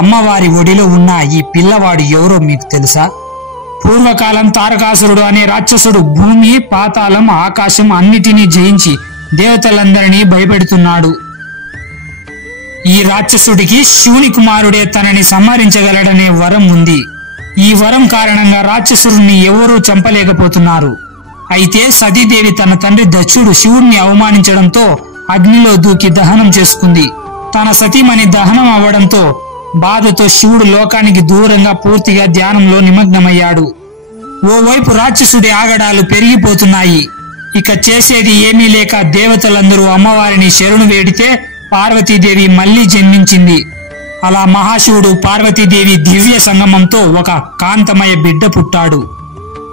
అమ్మవారి ఒడిలో ఉన్న ఈ పిల్లవాడు ఎవరో మీకు తెలుసా? పూర్వకాలం తారకాసురుడు అనే రాక్షసుడు భూమి, పాతాళం, ఆకాశం అన్నిటినీ జయించి దేవతలందరినీ భయపెడుతున్నాడు. ఈ రాక్షసుడికి శివుని కుమారుడే తనని సంహరించగలడనే వరం ఉంది. ఈ వరం కారణంగా రాక్షసుడిని ఎవరూ చంపలేకపోతున్నారు. అయితే సతీదేవి తన తండ్రి దక్షుడు శివుణ్ణి అవమానించడంతో అగ్నిలో దూకి దహనం చేసుకుంది. తన సతీమణి దహనం అవ్వడంతో బాధతో శివుడు లోకానికి దూరంగా పూర్తిగా ధ్యానంలో నిమగ్నమయ్యాడు. ఓవైపు రాక్షసుడి ఆగడాలు పెరిగిపోతున్నాయి. ఇక చేసేది ఏమీ లేక దేవతలందరూ అమ్మవారిని శరణు వేడితే పార్వతీదేవి మళ్లీ జన్మించింది. అలా మహాశివుడు పార్వతీదేవి దివ్య సంగమంతో ఒక కాంతమయ బిడ్డ పుట్టాడు.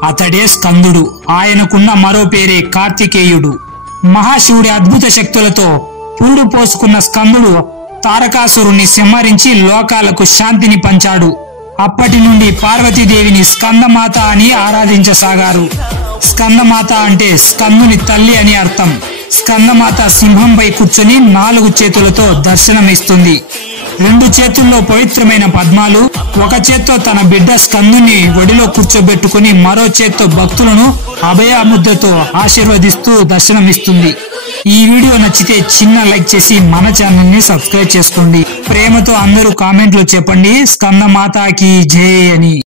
అతడే స్కందుడు. ఆయనకున్న మరో పేరే కార్తికేయుడు. మహాశివుడి అద్భుత శక్తులతో పూడు పోసుకున్న స్కందుడు తారకాసురుణ్ణి సంహరించి లోకాలకు శాంతిని పంచాడు. అప్పటి నుండి పార్వతీదేవిని స్కందమాత అని ఆరాధించసాగారు. స్కందమాత అంటే స్కందుని తల్లి అని అర్థం. స్కందమాత సింహంపై కూర్చొని 4 చేతులతో దర్శనమిస్తుంది. 2 చేతుల్లో పవిత్రమైన పద్మాలు, ఒక చేత్తో తన బిడ్డ స్కందుని ఒడిలో కూర్చోబెట్టుకుని మరో చేత్తో భక్తులను అభయముద్రతో ఆశీర్వదిస్తూ దర్శనమిస్తుంది. ఈ వీడియో నచ్చితే చిన్న లైక్ చేసి మన ఛానల్ ని సబ్స్క్రైబ్ చేసుకోండి. ప్రేమతో అందరూ కామెంట్లు చెప్పండి స్కందమాతకి జై అని.